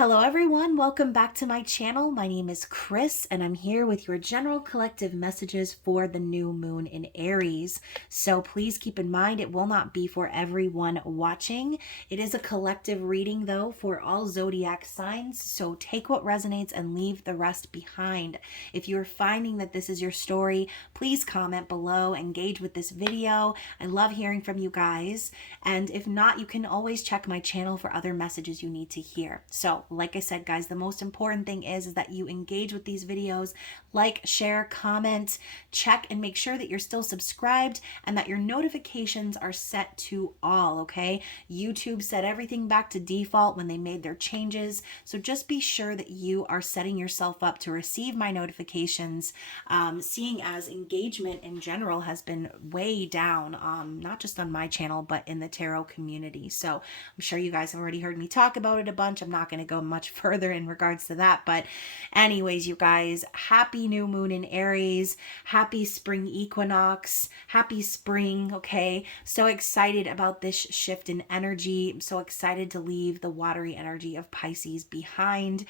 Hello everyone, welcome back to my channel. My name is Chris and I'm here with your general collective messages for the new moon in Aries. So please keep in mind it will not be for everyone watching. It is a collective reading though for all zodiac signs, so take what resonates and leave the rest behind. If you're finding that this is your story, please comment below, engage with this video. I love hearing from you guys, and if not, you can always check my channel for other messages you need to hear. So like I said, guys, the most important thing is that you engage with these videos, like, share, comment, check and make sure that you're still subscribed and that your notifications are set to all, okay? YouTube set everything back to default when they made their changes. So just be sure that you are setting yourself up to receive my notifications, seeing as engagement in general has been way down, not just on my channel, but in the tarot community. So I'm sure you guys have already heard me talk about it a bunch. I'm not going to go much further in regards to that, but anyways, you guys, happy new moon in Aries, happy spring equinox, happy spring. Okay, so excited about this shift in energy. I'm so excited to leave the watery energy of Pisces behind.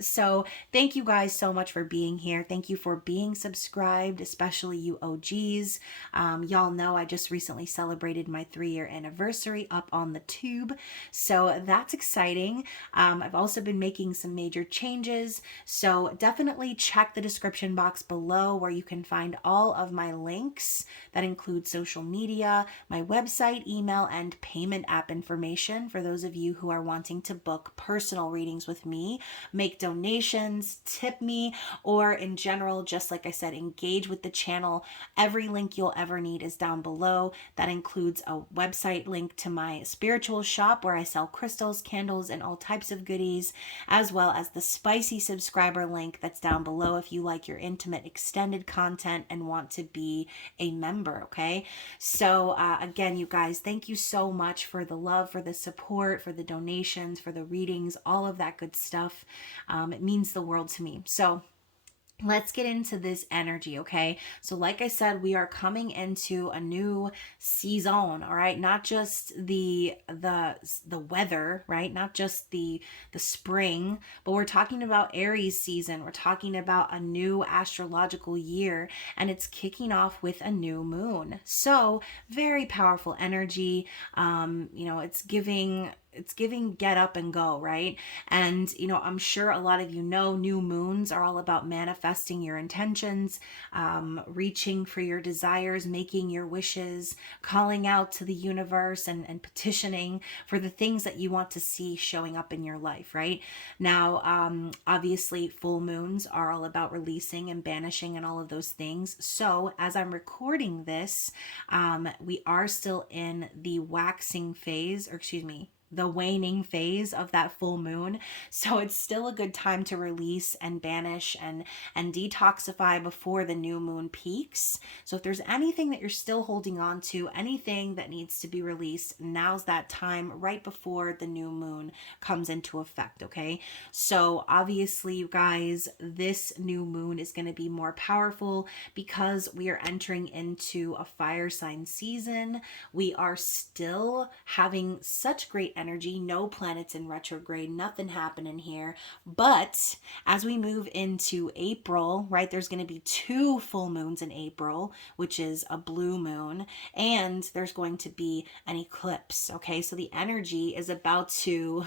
So thank you guys so much for being here. Thank you for being subscribed, especially you OGs. Y'all know I just recently celebrated my 3-year anniversary up on the tube, so that's exciting. I've also been making some major changes, so definitely check the description box below where you can find all of my links. That include social media, my website, email, and payment app information for those of you who are wanting to book personal readings with me, make donations, tip me, or in general, just like I said, engage with the channel. Every link you'll ever need is down below. That includes a website link to my spiritual shop where I sell crystals, candles, and all types of goodies, as well as the spicy subscriber link that's down below if you like your intimate extended content and want to be a member. Okay, so again, you guys, thank you so much for the love, for the support, for the donations, for the readings, all of that good stuff. It means the world to me. So let's get into this energy, okay? So like I said, we are coming into a new season, all right? Not just the weather, right? Not just the spring, but we're talking about Aries season. We're talking about a new astrological year, and it's kicking off with a new moon. So very powerful energy. It's giving get up and go, right? And, I'm sure a lot of you know new moons are all about manifesting your intentions, reaching for your desires, making your wishes, calling out to the universe and petitioning for the things that you want to see showing up in your life, right? Now, obviously, full moons are all about releasing and banishing and all of those things. So as I'm recording this, we are still in the waxing phase, the waning phase of that full moon. So it's still a good time to release and banish and detoxify before the new moon peaks. So if there's anything that you're still holding on to, anything that needs to be released, now's that time right before the new moon comes into effect, okay? So obviously, you guys, this new moon is going to be more powerful because we are entering into a fire sign season. We are still having such great energy, no planets in retrograde, nothing happening here. But as we move into April, right, there's going to be 2 full moons in April, which is a blue moon, and there's going to be an eclipse, okay? So the energy is about to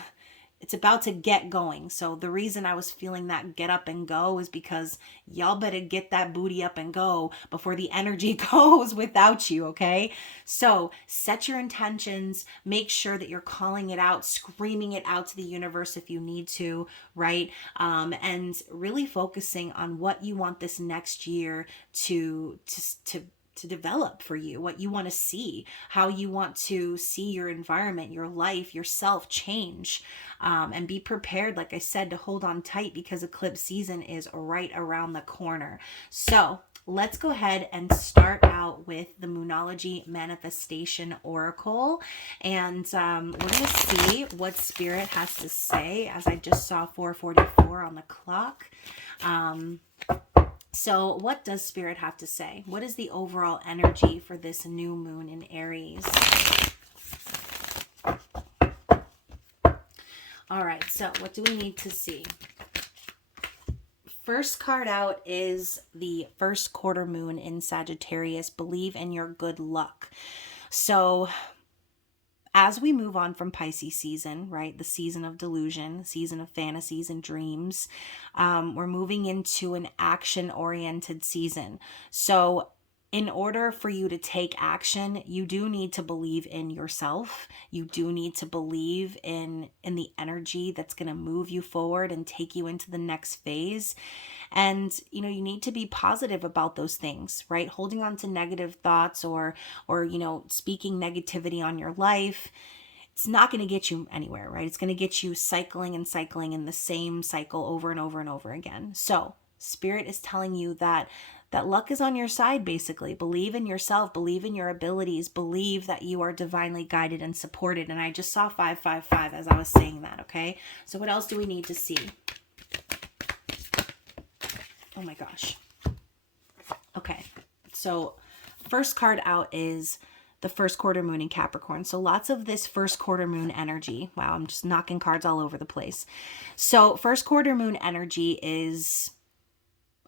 get going. So the reason I was feeling that get up and go is because y'all better get that booty up and go before the energy goes without you, okay? So set your intentions, make sure that you're calling it out, screaming it out to the universe if you need to, right? And really focusing on what you want this next year to develop for you, what you want to see, how you want to see your environment, your life, yourself change, and be prepared, like I said, to hold on tight because eclipse season is right around the corner. So let's go ahead and start out with the Moonology Manifestation Oracle, and we're going to see what Spirit has to say, as I just saw 4:44 on the clock. So what does Spirit have to say? What is the overall energy for this new moon in Aries? All right, so what do we need to see? First card out is the first quarter moon in Sagittarius. Believe in your good luck. So as we move on from Pisces season, right, the season of delusion, season of fantasies and dreams, we're moving into an action-oriented season. So in order for you to take action, you do need to believe in yourself. You do need to believe in the energy that's going to move you forward and take you into the next phase. And you need to be positive about those things, right? Holding on to negative thoughts or speaking negativity on your life, it's not going to get you anywhere, right? It's going to get you cycling and cycling in the same cycle over and over and over again. So Spirit is telling you that luck is on your side, basically. Believe in yourself, believe in your abilities, believe that you are divinely guided and supported. And I just saw 555 as I was saying that, okay? So what else do we need to see? Oh my gosh. Okay, so first card out is the first quarter moon in Capricorn. So lots of this first quarter moon energy. Wow, I'm just knocking cards all over the place. So first quarter moon energy is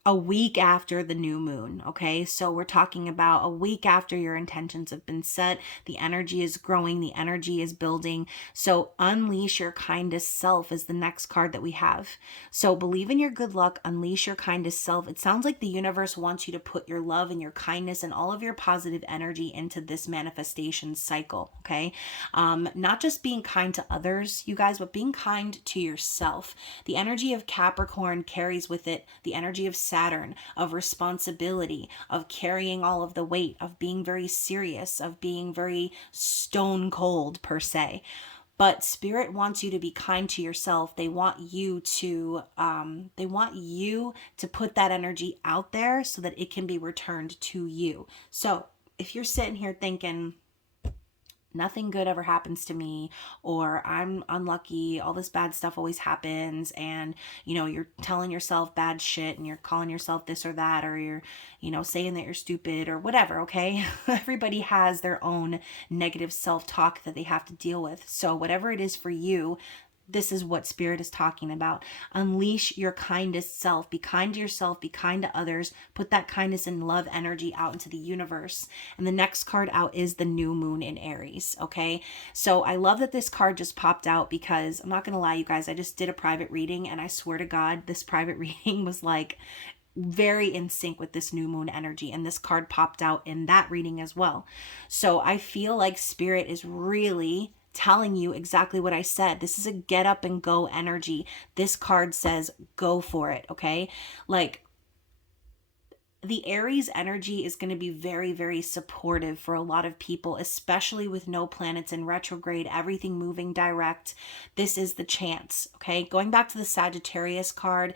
a week after the new moon, okay? So we're talking about a week after your intentions have been set. The energy is growing, the energy is building. So unleash your kindest self is the next card that we have. So believe in your good luck, unleash your kindest self. It sounds like the universe wants you to put your love and your kindness and all of your positive energy into this manifestation cycle, okay? Not just being kind to others, you guys, but being kind to yourself. The energy of Capricorn carries with it the energy of Saturn, of responsibility, of carrying all of the weight, of being very serious, of being very stone cold per se. But Spirit wants you to be kind to yourself. They want you to put that energy out there so that it can be returned to you. So if you're sitting here thinking, nothing good ever happens to me, or I'm unlucky, all this bad stuff always happens, and you're telling yourself bad shit and you're calling yourself this or that, or you're saying that you're stupid or whatever, okay? Everybody has their own negative self-talk that they have to deal with. So whatever it is for you, this is what Spirit is talking about. Unleash your kindest self. Be kind to yourself. Be kind to others. Put that kindness and love energy out into the universe. And the next card out is the new moon in Aries. Okay. So I love that this card just popped out because I'm not going to lie, you guys, I just did a private reading and I swear to God, this private reading was like very in sync with this new moon energy, and this card popped out in that reading as well. So I feel like Spirit is really telling you exactly what I said. This is a get up and go energy. This card says go for it, okay? Like, the Aries energy is going to be very, very supportive for a lot of people, especially with no planets in retrograde, everything moving direct. This is the chance, okay? Going back to the Sagittarius card,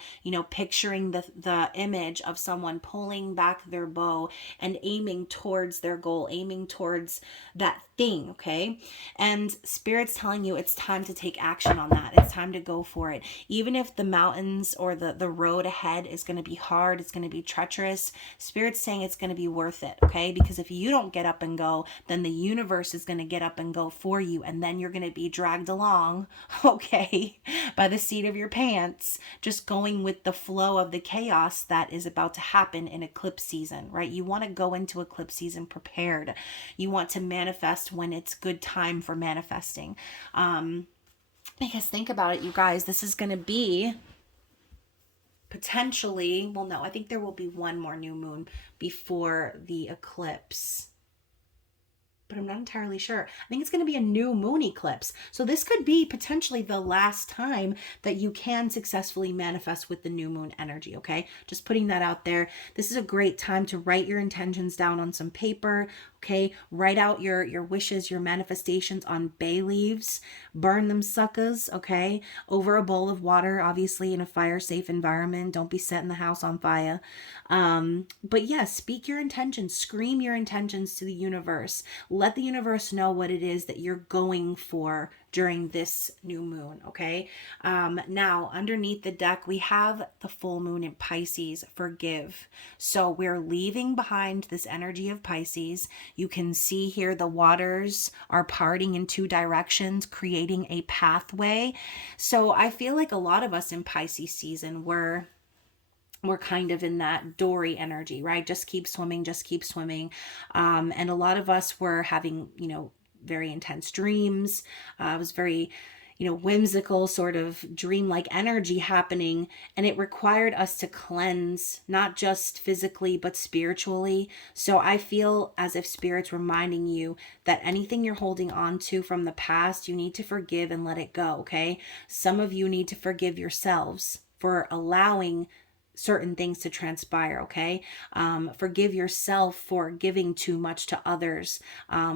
picturing the image of someone pulling back their bow and aiming towards their goal, aiming towards that thing, okay? And Spirit's telling you it's time to take action on that. It's time to go for it. Even if the mountains or the road ahead is going to be hard, it's going to be treacherous, Spirit's saying it's going to be worth it, okay? Because if you don't get up and go, then the universe is going to get up and go for you, and then you're going to be dragged along, okay, by the seat of your pants, just going with the flow of the chaos that is about to happen in eclipse season, right? You want to go into eclipse season prepared. You want to manifest when it's good time for manifesting. Because think about it, you guys, this is going to be potentially, well, no, I think there will be one more new moon before the eclipse, but I'm not entirely sure. I think it's going to be a new moon eclipse. So this could be potentially the last time that you can successfully manifest with the new moon energy, okay? Just putting that out there. This is a great time to write your intentions down on some paper, okay? Write out your wishes, your manifestations on bay leaves. Burn them suckers, okay? Over a bowl of water, obviously in a fire-safe environment. Don't be setting the house on fire. But yes, speak your intentions. Scream your intentions to the universe. let the universe know what it is that you're going for during this new moon, okay? Now, underneath the deck, we have the full moon in Pisces, forgive. So we're leaving behind this energy of Pisces. You can see here the waters are parting in two directions, creating a pathway. So I feel like a lot of us in Pisces season we're kind of in that dory energy, right? Just keep swimming, just keep swimming. And a lot of us were having, very intense dreams. It was very, whimsical sort of dreamlike energy happening. And it required us to cleanse, not just physically, but spiritually. So I feel as if Spirit's reminding you that anything you're holding on to from the past, you need to forgive and let it go, okay? Some of you need to forgive yourselves for allowing certain things to transpire, okay? Forgive yourself for giving too much to others,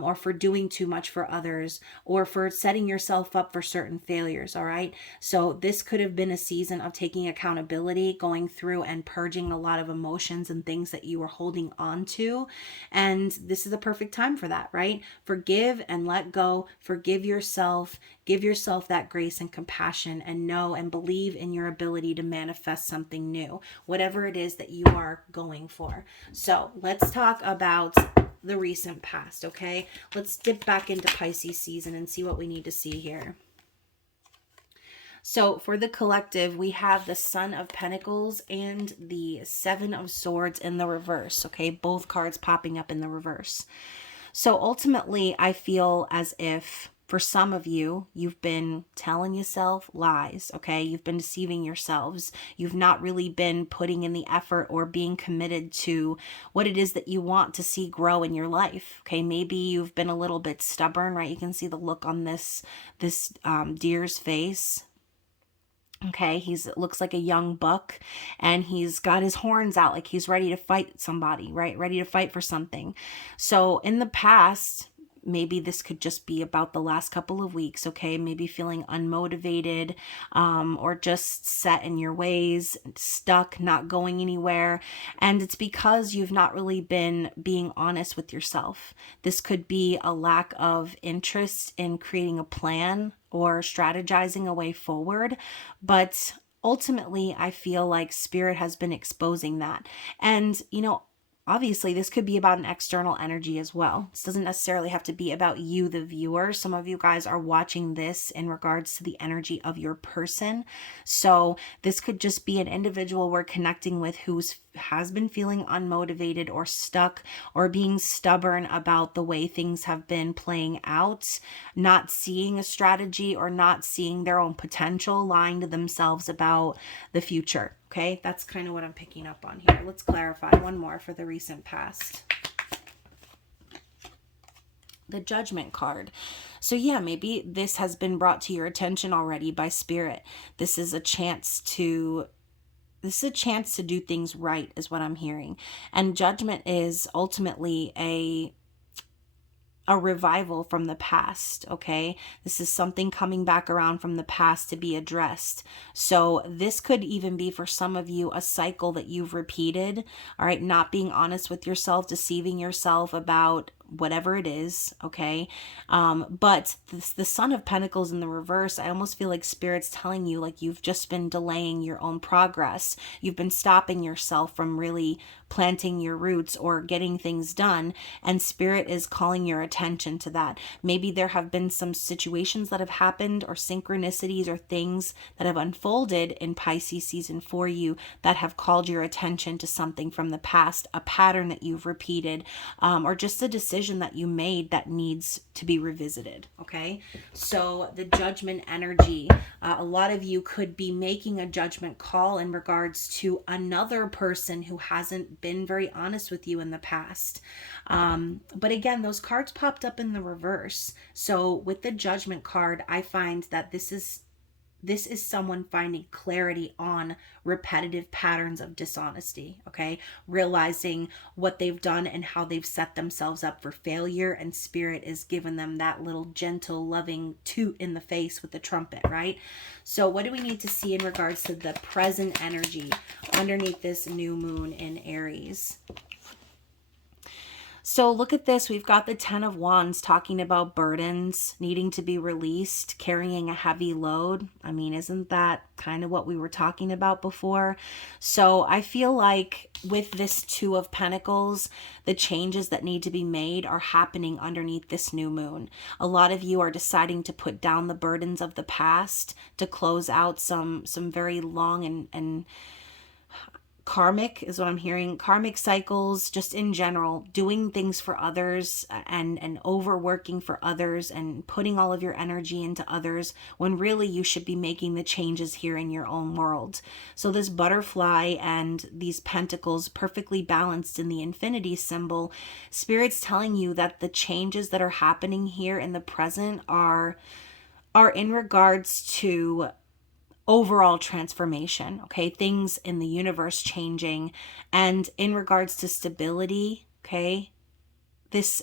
or for doing too much for others, or for setting yourself up for certain failures, all right? So this could have been a season of taking accountability, going through and purging a lot of emotions and things that you were holding on to. And this is the perfect time for that, right? Forgive and let go. Forgive yourself. Give yourself that grace and compassion, and know and believe in your ability to manifest something new, whatever it is that you are going for. So let's talk about the recent past, okay? Let's dip back into Pisces season and see what we need to see here. So for the collective, we have the Sun of Pentacles and the Seven of Swords in the reverse, okay? Both cards popping up in the reverse. So ultimately, I feel as if for some of you, you've been telling yourself lies, okay? You've been deceiving yourselves. You've not really been putting in the effort or being committed to what it is that you want to see grow in your life, okay? Maybe you've been a little bit stubborn, right? You can see the look on this deer's face. Okay, looks like a young buck, and he's got his horns out like he's ready to fight somebody, right? Ready to fight for something. So in the past, maybe this could just be about the last couple of weeks, okay? Maybe feeling unmotivated, or just set in your ways, stuck, not going anywhere. And it's because you've not really been being honest with yourself. This could be a lack of interest in creating a plan or strategizing a way forward. But ultimately, I feel like Spirit has been exposing that. And, obviously, this could be about an external energy as well. This doesn't necessarily have to be about you, the viewer. Some of you guys are watching this in regards to the energy of your person. So this could just be an individual we're connecting with who has been feeling unmotivated or stuck or being stubborn about the way things have been playing out, not seeing a strategy or not seeing their own potential, lying to themselves about the future. Okay, that's kind of what I'm picking up on here. Let's clarify one more for the recent past. The Judgment card. So yeah, maybe this has been brought to your attention already by Spirit. This is a chance to do things right, is what I'm hearing. And Judgment is ultimately a revival from the past, okay? This is something coming back around from the past to be addressed. So this could even be for some of you a cycle that you've repeated, all right? Not being honest with yourself, deceiving yourself about whatever it is, okay? But the Sun of Pentacles in the reverse, I almost feel like Spirit's telling you like you've just been delaying your own progress. You've been stopping yourself from really planting your roots or getting things done, and Spirit is calling your attention to that. Maybe there have been some situations that have happened or synchronicities or things that have unfolded in Pisces season for you that have called your attention to something from the past, a pattern that you've repeated, or just a decision that you made that needs to be revisited, okay? So the Judgment energy, a lot of you could be making a judgment call in regards to another person who hasn't been very honest with you in the past. But again, those cards popped up in the reverse. So with the Judgment card, I find that this is someone finding clarity on repetitive patterns of dishonesty, okay? Realizing what they've done and how they've set themselves up for failure, and Spirit is giving them that little gentle, loving toot in the face with the trumpet, right? So what do we need to see in regards to the present energy underneath this new moon in Aries? So look at this. We've got the 10 of Wands talking about burdens needing to be released, carrying a heavy load. I mean, isn't that kind of what we were talking about before? So I feel like with this 2 of Pentacles, the changes that need to be made are happening underneath this new moon. A lot of you are deciding to put down the burdens of the past to close out some very long and karmic is what I'm hearing. Karmic cycles, just in general, doing things for others and overworking for others and putting all of your energy into others when really you should be making the changes here in your own world. So this butterfly and these pentacles perfectly balanced in the infinity symbol, Spirit's telling you that the changes that are happening here in the present are in regards to overall transformation, okay? Things in the universe changing, and in regards to stability, okay? This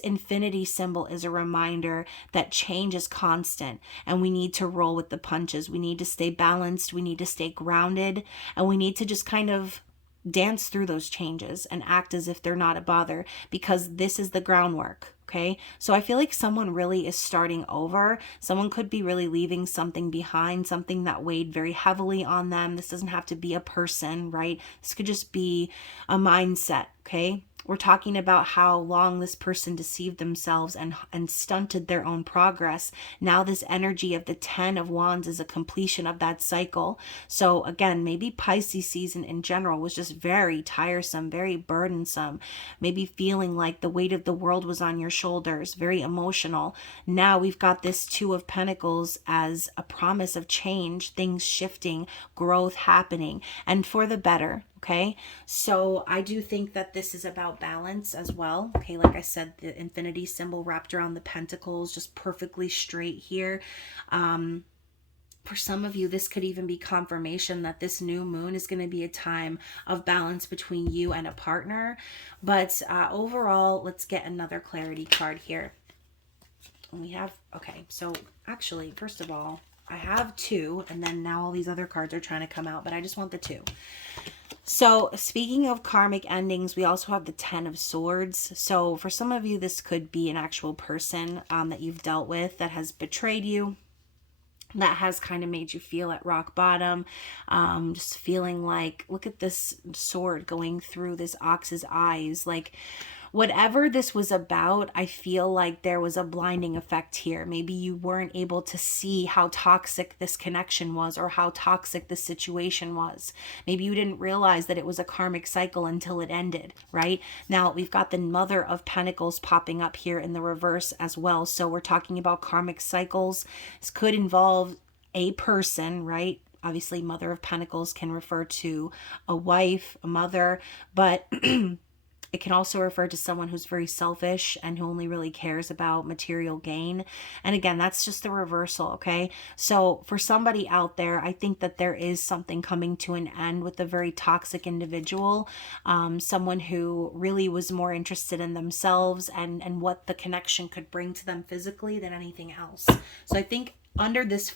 infinity symbol is a reminder that change is constant and we need to roll with the punches. We need to stay balanced, we need to stay grounded, and we need to just kind of dance through those changes and act as if they're not a bother, because this is the groundwork. Okay, so I feel like someone really is starting over. Someone could be really leaving something behind, something that weighed very heavily on them. This doesn't have to be a person, right? This could just be a mindset, okay? We're talking about how long this person deceived themselves and stunted their own progress. Now this energy of the 10 of Wands is a completion of that cycle. So again, maybe Pisces season in general was just very tiresome, very burdensome, maybe feeling like the weight of the world was on your shoulders, very emotional. Now we've got this 2 of Pentacles as a promise of change, things shifting, growth happening, and for the better. Okay, so I do think that this is about balance as well. Okay, like I said, the infinity symbol wrapped around the pentacles, just perfectly straight here. For some of you, this could even be confirmation that this new moon is going to be a time of balance between you and a partner. But overall, let's get another clarity card here. We have, okay, so actually, first of all, I have 2, and then now all these other cards are trying to come out, but I just want the 2. So speaking of karmic endings, we also have the 10 of Swords. So for some of you, this could be an actual person that you've dealt with that has betrayed you, that has kind of made you feel at rock bottom, just feeling like, look at this sword going through this ox's eyes, like whatever this was about, I feel like there was a blinding effect here. Maybe you weren't able to see how toxic this connection was or how toxic the situation was. Maybe you didn't realize that it was a karmic cycle until it ended, right? Now we've got the Mother of Pentacles popping up here in the reverse as well. So we're talking about karmic cycles. This could involve a person, right? Obviously, Mother of Pentacles can refer to a wife, a mother, but it can also refer to someone who's very selfish and who only really cares about material gain. And again, that's just the reversal, okay? So for somebody out there, I think that there is something coming to an end with a very toxic individual, someone who really was more interested in themselves and what the connection could bring to them physically than anything else. So I think under this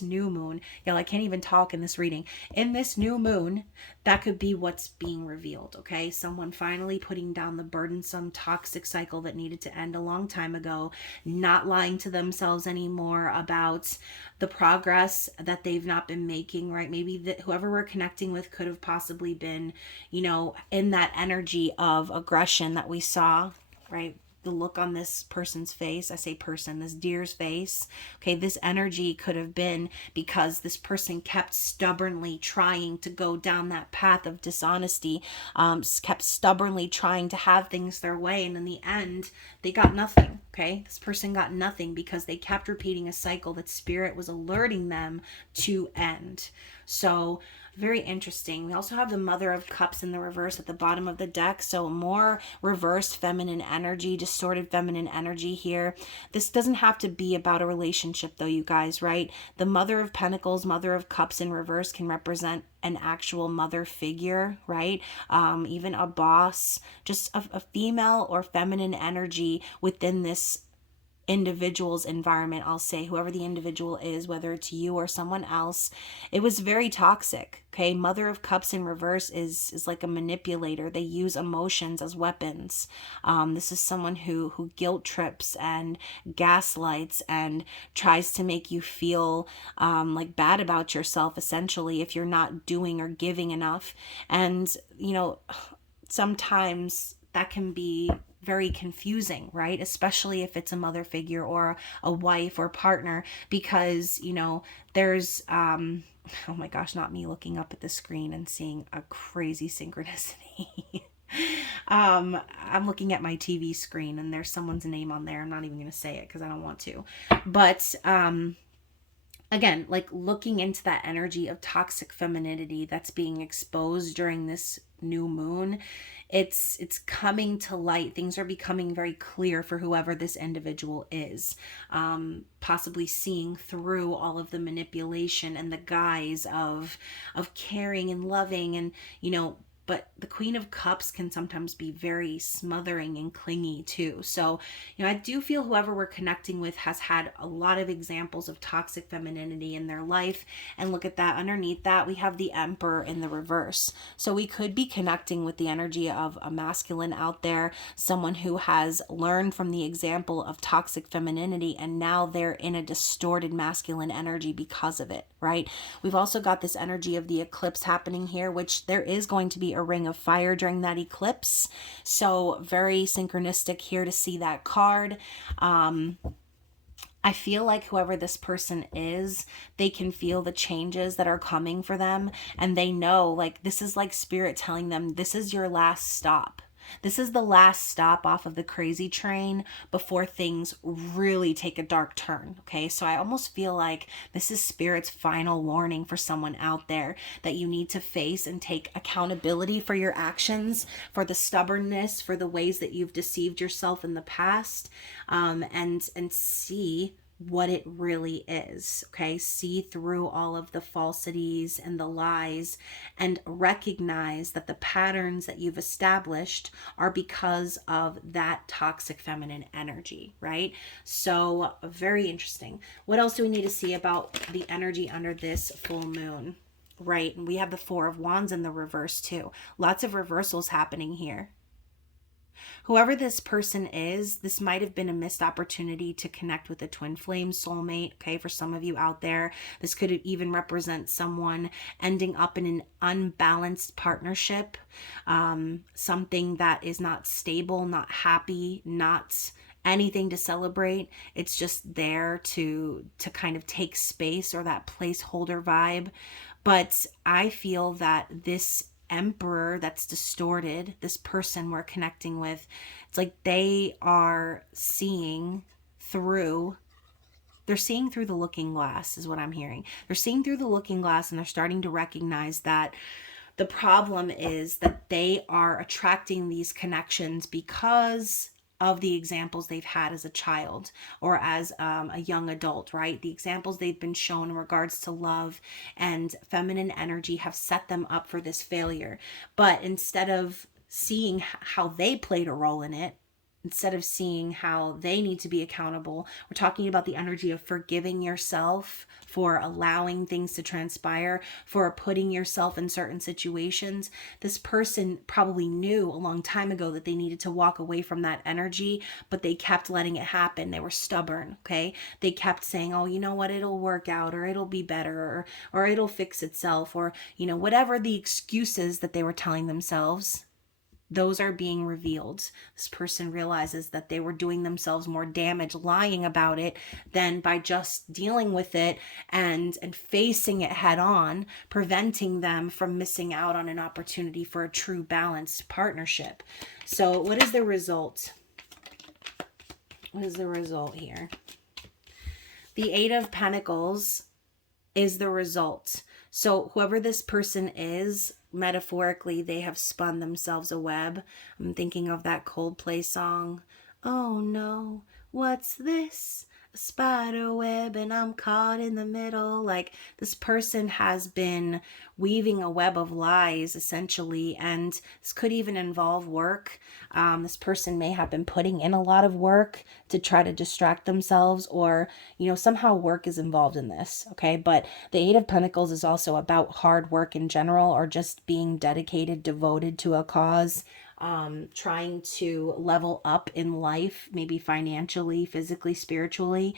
new moon, I can't even talk in this reading. In this new moon, that could be what's being revealed, okay? Someone finally putting down the burdensome, toxic cycle that needed to end a long time ago, not lying to themselves anymore about the progress that they've not been making, right? Maybe that whoever we're connecting with could have possibly been, in that energy of aggression that we saw, right? The look on this person's face, I say person, this deer's face, okay, this energy could have been because this person kept stubbornly trying to go down that path of dishonesty, kept stubbornly trying to have things their way, and in the end, they got nothing, okay? This person got nothing because they kept repeating a cycle that Spirit was alerting them to end. So very interesting. We also have the Mother of Cups in the reverse at the bottom of the deck. So more reversed feminine energy, distorted feminine energy here. This doesn't have to be about a relationship though, you guys, right? The Mother of Pentacles, Mother of Cups in reverse can represent an actual mother figure, right? Even a boss, just a female or feminine energy within this individual's environment, I'll say, whoever the individual is, whether it's you or someone else, it was very toxic. Okay, Mother of Cups in reverse is like a manipulator. They use emotions as weapons. This is someone who guilt trips and gaslights and tries to make you feel like bad about yourself, essentially, if you're not doing or giving enough. And sometimes that can be very confusing, right? Especially if it's a mother figure or a wife or partner, because, there's, oh my gosh, not me looking up at the screen and seeing a crazy synchronicity. I'm looking at my TV screen and there's someone's name on there. I'm not even going to say it because I don't want to. But, again, like looking into that energy of toxic femininity that's being exposed during this new moon, it's coming to light. Things are becoming very clear for whoever this individual is, possibly seeing through all of the manipulation and the guise of caring and loving, and but the Queen of Cups can sometimes be very smothering and clingy too. So, I do feel whoever we're connecting with has had a lot of examples of toxic femininity in their life. And look at that. Underneath that, we have the Emperor in the reverse. So we could be connecting with the energy of a masculine out there, someone who has learned from the example of toxic femininity, and now they're in a distorted masculine energy because of it, right? We've also got this energy of the eclipse happening here, which there is going to be a ring of fire during that eclipse. So very synchronistic here to see that card. I feel like whoever this person is, they can feel the changes that are coming for them. And they know, like, this is like spirit telling them, this is your last stop. This is the last stop off of the crazy train before things really take a dark turn. Okay, so I almost feel like this is Spirit's final warning for someone out there, that you need to face and take accountability for your actions, for the stubbornness, for the ways that you've deceived yourself in the past, and see what it really is. Okay, see through all of the falsities and the lies, and recognize that the patterns that you've established are because of that toxic feminine energy, right? So very interesting. What else do we need to see about the energy under this full moon? Right, and we have the Four of Wands in the reverse too. Lots of reversals happening here. Whoever this person is, this might have been a missed opportunity to connect with a twin flame soulmate. Okay, for some of you out there, this could even represent someone ending up in an unbalanced partnership, something that is not stable, not happy, not anything to celebrate. It's just there to kind of take space, or that placeholder vibe. But I feel that this Emperor that's distorted, this person we're connecting with, it's like they are seeing through, they're seeing through the looking glass is what I'm hearing. They're seeing through the looking glass, and they're starting to recognize that the problem is that they are attracting these connections because of the examples they've had as a child or as a young adult, right? The examples they've been shown in regards to love and feminine energy have set them up for this failure. But instead of seeing how they played a role in it, instead of seeing how they need to be accountable, we're talking about the energy of forgiving yourself for allowing things to transpire, for putting yourself in certain situations. This person probably knew a long time ago that they needed to walk away from that energy, but they kept letting it happen. They were stubborn, okay? They kept saying, oh, you know what, it'll work out, or it'll be better, or it'll fix itself, or, whatever the excuses that they were telling themselves. Those are being revealed. This person realizes that they were doing themselves more damage lying about it than by just dealing with it and facing it head on, preventing them from missing out on an opportunity for a true balanced partnership. So what is the result? What is the result here? The Eight of Pentacles is the result. So whoever this person is, metaphorically, they have spun themselves a web. I'm thinking of that Coldplay song, "Oh no, what's this? spider web and I'm caught in the middle. Like, this person has been weaving a web of lies essentially, and this could even involve work. This person may have been putting in a lot of work to try to distract themselves, or somehow work is involved in this. Okay, but the Eight of Pentacles is also about hard work in general, or just being dedicated, devoted to a cause. Trying to level up in life, maybe financially, physically, spiritually.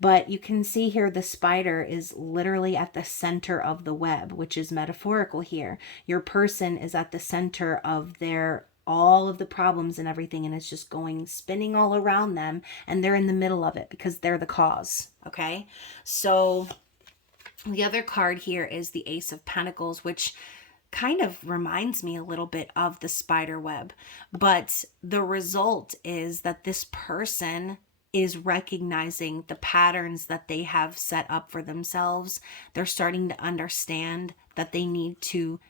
But you can see here the spider is literally at the center of the web, which is metaphorical here. Your person is at the center of all of the problems and everything, and it's just going spinning all around them, and they're in the middle of it because they're the cause. Okay, so the other card here is the Ace of Pentacles, which kind of reminds me a little bit of the spider web. But the result is that this person is recognizing the patterns that they have set up for themselves. They're starting to understand that they need to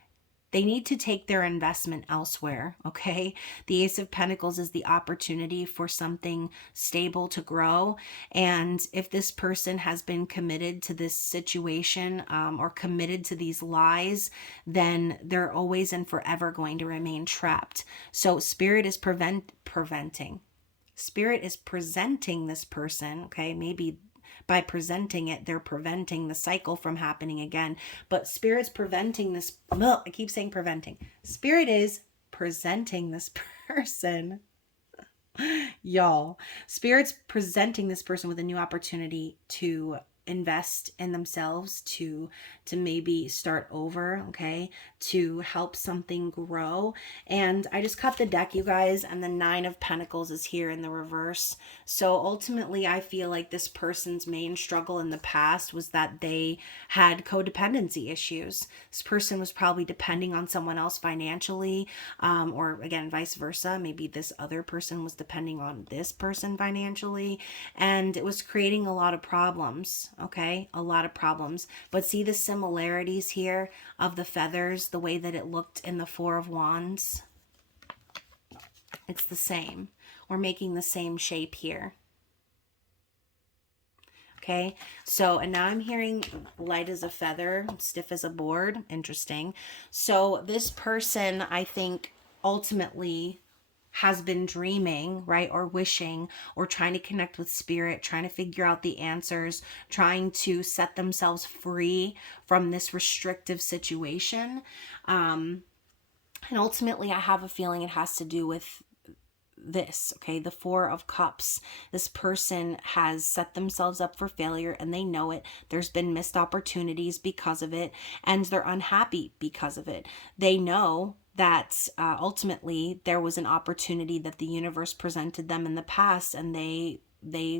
take their investment elsewhere. Okay, the Ace of Pentacles is the opportunity for something stable to grow. And if this person has been committed to this situation, or committed to these lies, then they're always and forever going to remain trapped. So Spirit is presenting this person. Okay, maybe by presenting it, they're preventing the cycle from happening again. But Spirit's preventing this. I keep saying preventing. Spirit is presenting this person. Y'all, Spirit's presenting this person with a new opportunity to invest in themselves, to maybe start over, okay, to help something grow. And I just cut the deck, you guys, and the Nine of Pentacles is here in the reverse. So ultimately, I feel like this person's main struggle in the past was that they had codependency issues. This person was probably depending on someone else financially, or again, vice versa. Maybe this other person was depending on this person financially, and it was creating a lot of problems. Okay, a lot of problems. But see the similarities here of the feathers, the way that it looked in the Four of Wands? It's the same. We're making the same shape here. Okay, so, and now I'm hearing light as a feather, stiff as a board. Interesting. So this person, I think, ultimately has been dreaming, right, or wishing, or trying to connect with Spirit, trying to figure out the answers, trying to set themselves free from this restrictive situation. And ultimately, I have a feeling it has to do with this, okay, the Four of Cups. This person has set themselves up for failure, and they know it. There's been missed opportunities because of it, and they're unhappy because of it. They know that ultimately there was an opportunity that the universe presented them in the past, and they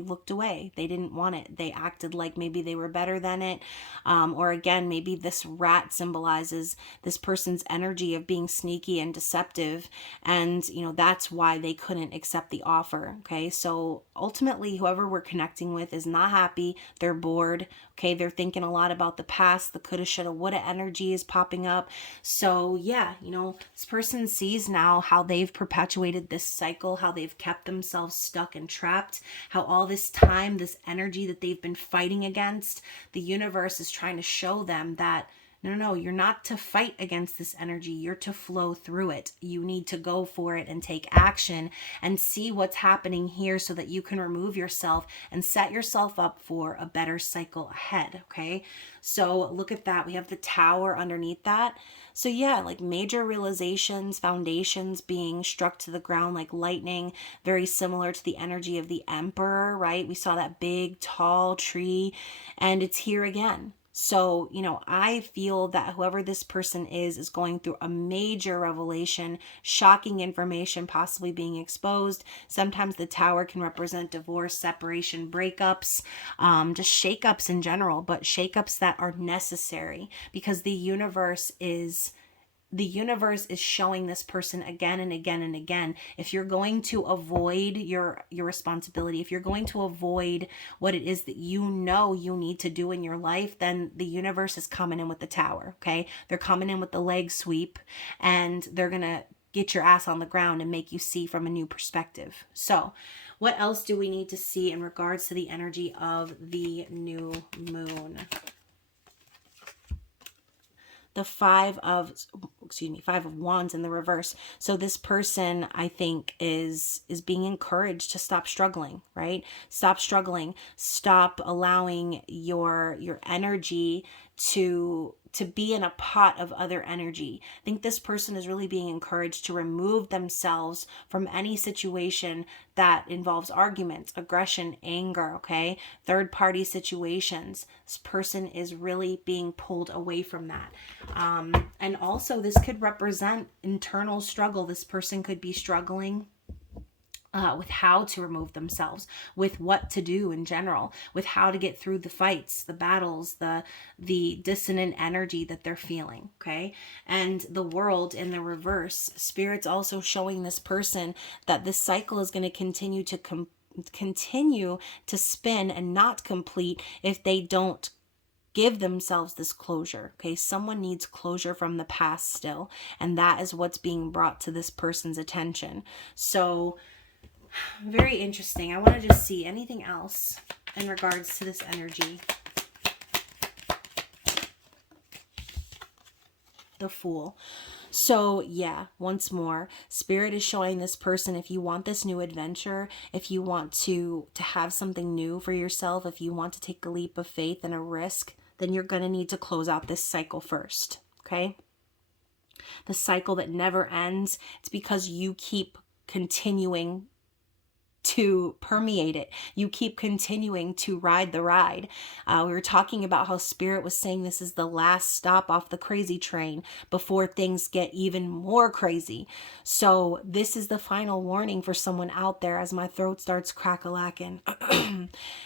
looked away. They didn't want it. They acted like maybe they were better than it. Or again, maybe this rat symbolizes this person's energy of being sneaky and deceptive. And, that's why they couldn't accept the offer. Okay. So ultimately, whoever we're connecting with is not happy. They're bored. Okay. They're thinking a lot about the past, the coulda, shoulda, woulda energy is popping up. So yeah, this person sees now how they've perpetuated this cycle, how they've kept themselves stuck and trapped, how all this time, this energy that they've been fighting against, the universe is trying to show them that no, you're not to fight against this energy. You're to flow through it. You need to go for it and take action and see what's happening here so that you can remove yourself and set yourself up for a better cycle ahead. Okay. So look at that. We have the Tower underneath that. So yeah, like major realizations, foundations being struck to the ground like lightning, very similar to the energy of the Emperor, right? We saw that big, tall tree, and it's here again. So, I feel that whoever this person is going through a major revelation, shocking information possibly being exposed. Sometimes the Tower can represent divorce, separation, breakups, just shakeups in general, but shakeups that are necessary because the universe is showing this person again and again and again. If you're going to avoid your responsibility, if you're going to avoid what it is that you need to do in your life, then the universe is coming in with the Tower, okay? They're coming in with the leg sweep, and they're going to get your ass on the ground and make you see from a new perspective. So What else do we need to see in regards to the energy of the new moon? The Five of Wands in the reverse. So this person, I think, is being encouraged to stop struggling, right? Stop struggling. Stop allowing your energy to be in a pot of other energy. I think this person is really being encouraged to remove themselves from any situation that involves arguments, aggression, anger, okay? Third party situations. This person is really being pulled away from that. And also this could represent internal struggle. This person could be struggling with how to remove themselves, with what to do in general, with how to get through the fights, the battles, the dissonant energy that they're feeling, okay? And the World in the reverse, Spirit's also showing this person that this cycle is going to continue to spin and not complete if they don't give themselves this closure, okay? Someone needs closure from the past still, and that is what's being brought to this person's attention. So very interesting. I want to just see anything else in regards to this energy. The Fool. So yeah, once more, Spirit is showing this person, if you want this new adventure, if you want to have something new for yourself, if you want to take a leap of faith and a risk, then you're going to need to close out this cycle first, okay? The cycle that never ends. It's because you keep continuing to permeate it. You keep continuing to ride the ride. We were talking about how Spirit was saying this is the last stop off the crazy train before things get even more crazy. So this is the final warning for someone out there as my throat starts crack-a-lacking.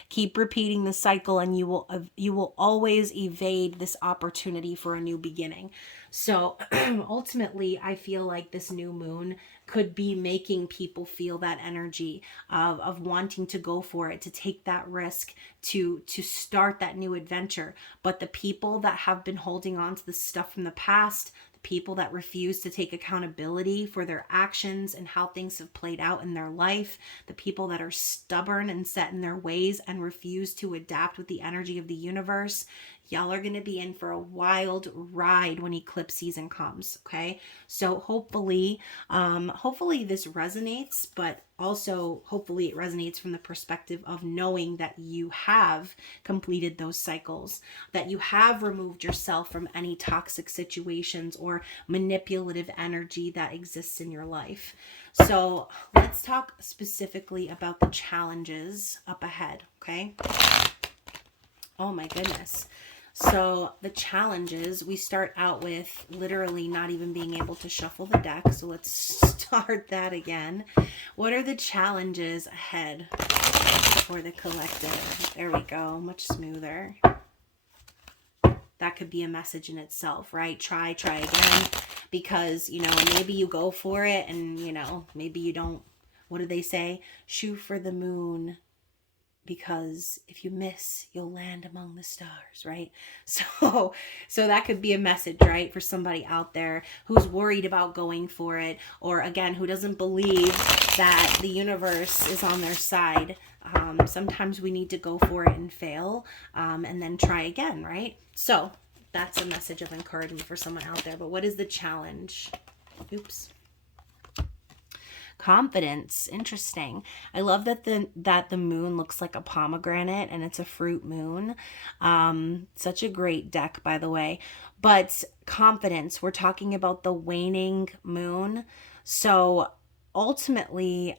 Keep repeating the cycle and you will always evade this opportunity for a new beginning. So ultimately, I feel like this new moon could be making people feel that energy of wanting to go for it, to take that risk, to start that new adventure. But the people that have been holding on to the stuff from the past, the people that refuse to take accountability for their actions and how things have played out in their life, the people that are stubborn and set in their ways and refuse to adapt with the energy of the universe, y'all are going to be in for a wild ride when eclipse season comes, okay? So hopefully this resonates, but also hopefully it resonates from the perspective of knowing that you have completed those cycles, that you have removed yourself from any toxic situations or manipulative energy that exists in your life. So let's talk specifically about the challenges up ahead, okay? Oh my goodness. So the challenges, we start out with literally not even being able to shuffle the deck. So let's start that again. What are the challenges ahead for the collective? There we go. Much smoother. That could be a message in itself, right? Try again. Because, maybe you go for it and, maybe you don't. What do they say? Shoot for the moon. Because if you miss, you'll land among the stars, right? So that could be a message, right? For somebody out there who's worried about going for it, or again, who doesn't believe that the universe is on their side. Sometimes we need to go for it and fail, and then try again, right? So that's a message of encouragement for someone out there. But what is the challenge? Oops. Confidence. Interesting. I love that the moon looks like a pomegranate and it's a fruit moon. Such a great deck, by the way. But confidence, we're talking about the waning moon. So ultimately,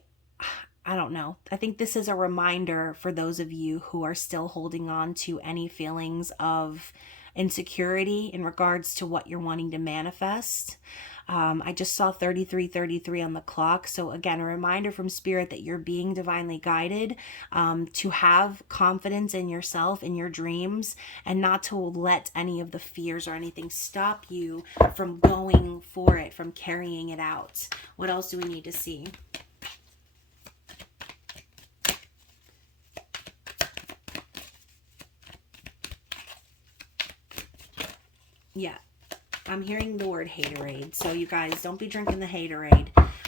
I don't know. I think this is a reminder for those of you who are still holding on to any feelings of insecurity in regards to what you're wanting to manifest. I just saw 3333 on the clock. So again, a reminder from Spirit that you're being divinely guided, to have confidence in yourself, in your dreams, and not to let any of the fears or anything stop you from going for it, from carrying it out. What else do we need to see? Yeah. I'm hearing the word haterade. So you guys, don't be drinking the haterade.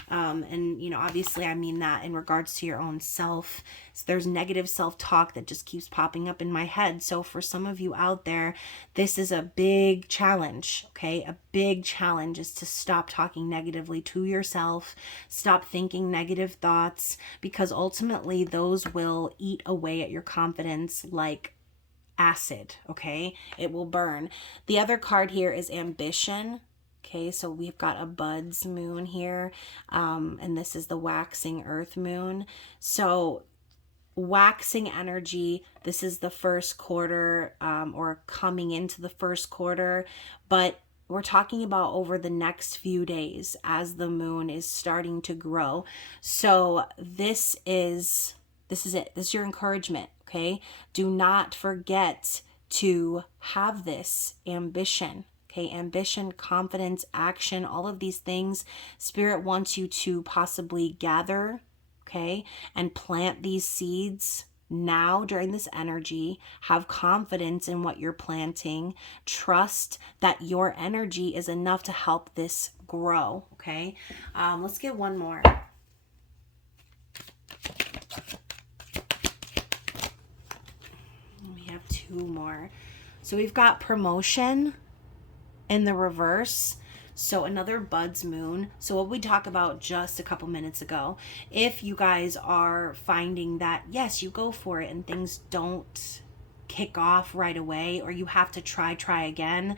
And, you know, obviously I mean that in regards to your own self. So there's negative self-talk that just keeps popping up in my head. So for some of you out there, this is a big challenge, okay? A big challenge is to stop talking negatively to yourself, stop thinking negative thoughts, because ultimately those will eat away at your confidence like acid, okay? It will burn. The other card here is ambition. Okay, so we've got a buds moon here, and this is the waxing earth moon. So waxing energy, this is the first quarter, or coming into the first quarter, but we're talking about over the next few days as the moon is starting to grow. So this is it. This is your encouragement, okay? Do not forget to have this ambition. Okay, ambition, confidence, action, all of these things. Spirit wants you to possibly gather, okay, and plant these seeds now during this energy. Have confidence in what you're planting. Trust that your energy is enough to help this grow, okay? Let's get one more. We have two more. So we've got promotion in the reverse. So another buds moon. So what we talked about just a couple minutes ago, if you guys are finding that, yes, you go for it and things don't kick off right away, or you have to try again,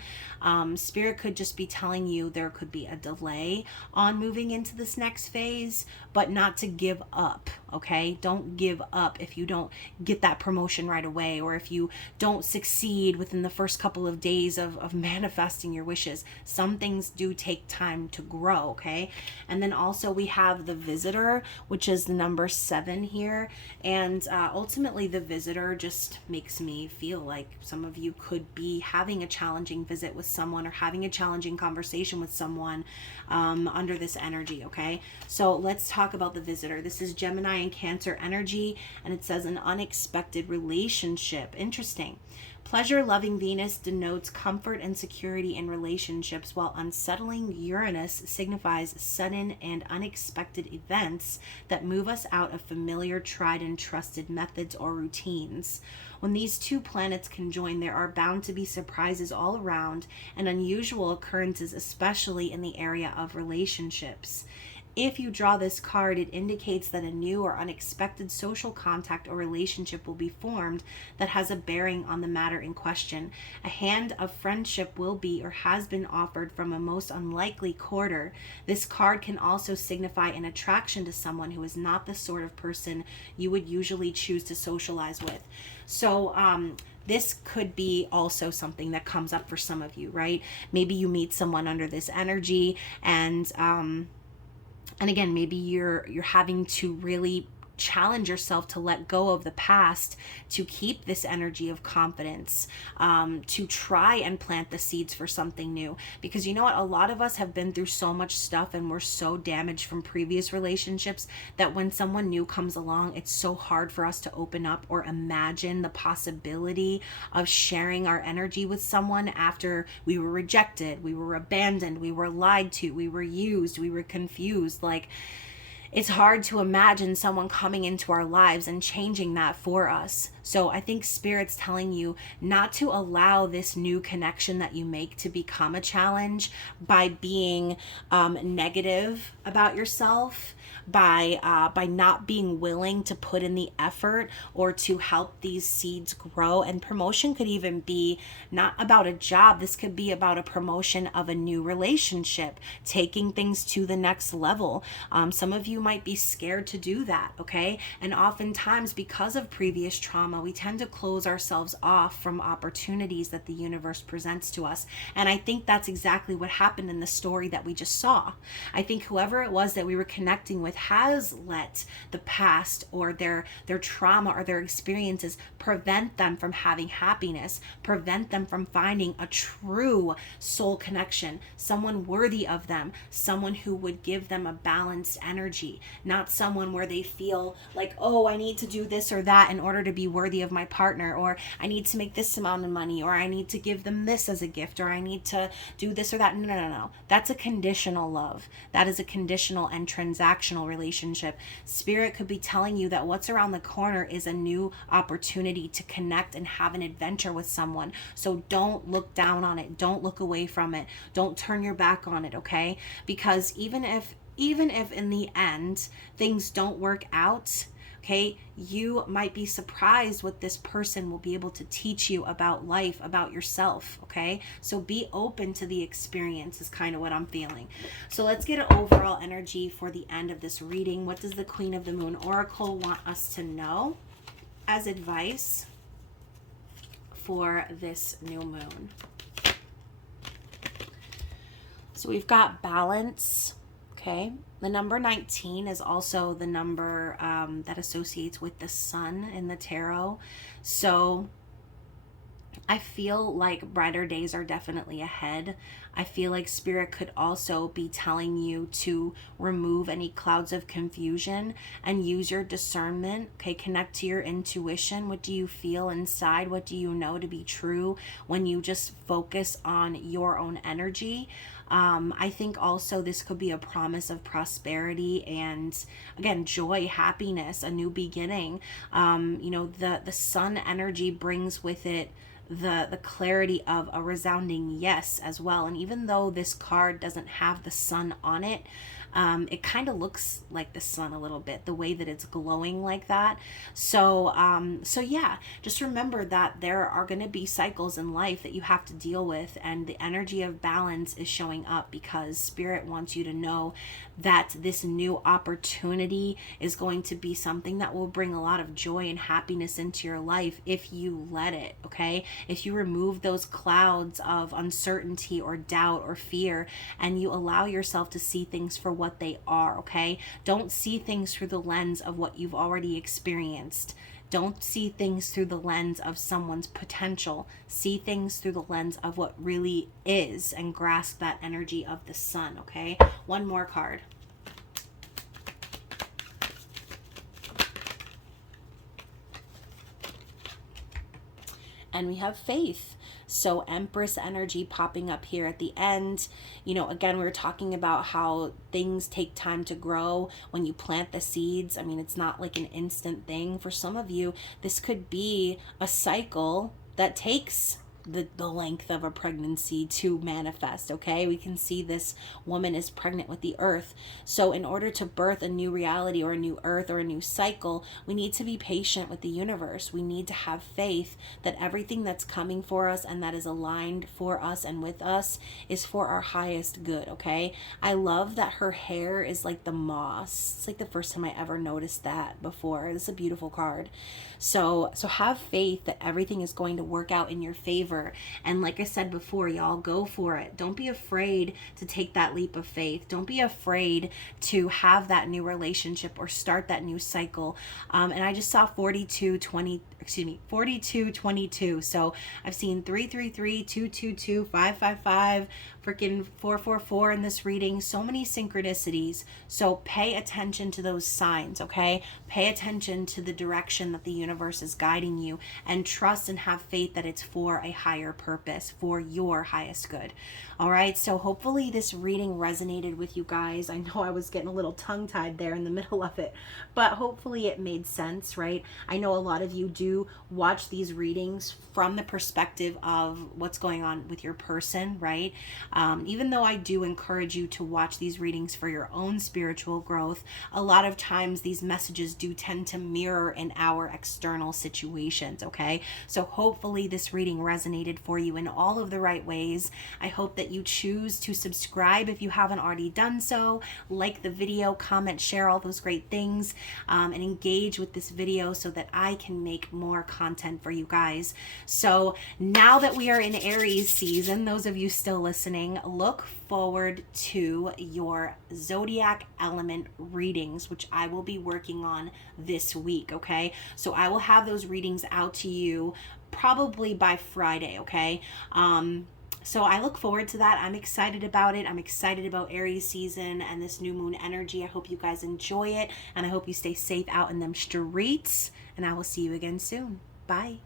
Spirit could just be telling you there could be a delay on moving into this next phase, but not to give up, okay? Don't give up if you don't get that promotion right away, or if you don't succeed within the first couple of days of manifesting your wishes. Some things do take time to grow, okay? And then also we have the visitor, which is the number 7 here, and ultimately the visitor just makes me feel like some of you could be having a challenging visit with someone, or having a challenging conversation with someone under this energy, okay? So let's talk about the visitor. This is Gemini and Cancer energy, and it says an unexpected relationship. Interesting. Pleasure-loving Venus denotes comfort and security in relationships, while unsettling Uranus signifies sudden and unexpected events that move us out of familiar, tried and trusted methods or routines. When these two planets conjoin, there are bound to be surprises all around and unusual occurrences, especially in the area of relationships. If you draw this card, it indicates that a new or unexpected social contact or relationship will be formed that has a bearing on the matter in question. A hand of friendship will be or has been offered from a most unlikely quarter. This card can also signify an attraction to someone who is not the sort of person you would usually choose to socialize with. So, this could be also something that comes up for some of you, right? Maybe you meet someone under this energy, and again, maybe you're having to really challenge yourself to let go of the past, to keep this energy of confidence, to try and plant the seeds for something new. Because you know what? A lot of us have been through so much stuff, and we're so damaged from previous relationships that when someone new comes along, it's so hard for us to open up or imagine the possibility of sharing our energy with someone after we were rejected, we were abandoned, we were lied to, we were used, we were confused. Like, it's hard to imagine someone coming into our lives and changing that for us. So I think Spirit's telling you not to allow this new connection that you make to become a challenge by being negative about yourself, by not being willing to put in the effort or to help these seeds grow. And promotion could even be not about a job. This could be about a promotion of a new relationship, taking things to the next level. Some of you might be scared to do that, okay? And oftentimes, because of previous trauma, we tend to close ourselves off from opportunities that the universe presents to us. And I think that's exactly what happened in the story that we just saw. I think whoever it was that we were connecting with has let the past or their trauma or their experiences prevent them from having happiness, prevent them from finding a true soul connection, someone worthy of them, someone who would give them a balanced energy, not someone where they feel like, oh, I need to do this or that in order to be worthy worthy of my partner, or I need to make this amount of money, or I need to give them this as a gift, or I need to do this or that. No, no, no. That's a conditional love. That is a conditional and transactional relationship. Spirit could be telling you that what's around the corner is a new opportunity to connect and have an adventure with someone. So don't look down on it. Don't look away from it. Don't turn your back on it, okay? Because even if in the end things don't work out, okay, you might be surprised what this person will be able to teach you about life, about yourself, okay? So be open to the experience is kind of what I'm feeling. So let's get an overall energy for the end of this reading. What does the Queen of the Moon Oracle want us to know as advice for this new moon? So we've got balance. Okay, the number 19 is also the number that associates with the sun in the tarot. So I feel like brighter days are definitely ahead. I feel like Spirit could also be telling you to remove any clouds of confusion and use your discernment. Okay, connect to your intuition. What do you feel inside? What do you know to be true when you just focus on your own energy? I think also this could be a promise of prosperity and, again, joy, happiness, a new beginning. The sun energy brings with it the clarity of a resounding yes as well. And even though this card doesn't have the sun on it, it kind of looks like the sun a little bit, the way that it's glowing like that. So yeah, just remember that there are going to be cycles in life that you have to deal with, and the energy of balance is showing up because Spirit wants you to know that this new opportunity is going to be something that will bring a lot of joy and happiness into your life if you let it, okay? If you remove those clouds of uncertainty or doubt or fear and you allow yourself to see things for what they are, okay? Don't see things through the lens of what you've already experienced. Don't see things through the lens of someone's potential. See things through the lens of what really is and grasp that energy of the sun, okay? One more card. And we have faith. So Empress energy popping up here at the end. Again, we were talking about how things take time to grow when you plant the seeds. I mean, it's not like an instant thing. For some of you, this could be a cycle that takes the length of a pregnancy to manifest, okay? We can see this woman is pregnant with the earth. So in order to birth a new reality or a new earth or a new cycle, we need to be patient with the universe. We need to have faith that everything that's coming for us and that is aligned for us and with us is for our highest good, okay? I love that her hair is like the moss. It's like the first time I ever noticed that before. This is a beautiful card. So have faith that everything is going to work out in your favor. And like I said before, y'all, go for it. Don't be afraid to take that leap of faith. Don't be afraid to have that new relationship or start that new cycle. And I just saw 4222. So I've seen 333, 222, 555, freaking 444 in this reading. So many synchronicities. So pay attention to those signs, okay? Pay attention to the direction that the universe is guiding you, and trust and have faith that it's for a higher purpose, for your highest good. All right, so hopefully this reading resonated with you guys. I know I was getting a little tongue-tied there in the middle of it, but hopefully it made sense, right? I know a lot of you do watch these readings from the perspective of what's going on with your person, right? Even though I do encourage you to watch these readings for your own spiritual growth, a lot of times these messages do tend to mirror in our external situations, okay? So hopefully this reading resonated for you in all of the right ways. I hope that you choose to subscribe if you haven't already done so, like the video, comment, share, all those great things, and engage with this video so that I can make more content for you guys. So now that we are in Aries season, those of you still listening, look forward to your zodiac element readings, which I will be working on this week, okay? So I will have those readings out to you probably by Friday, okay? So I look forward to that. I'm excited about it. I'm excited about Aries season and this new moon energy. I hope you guys enjoy it, and I hope you stay safe out in them streets, and I will see you again soon. Bye.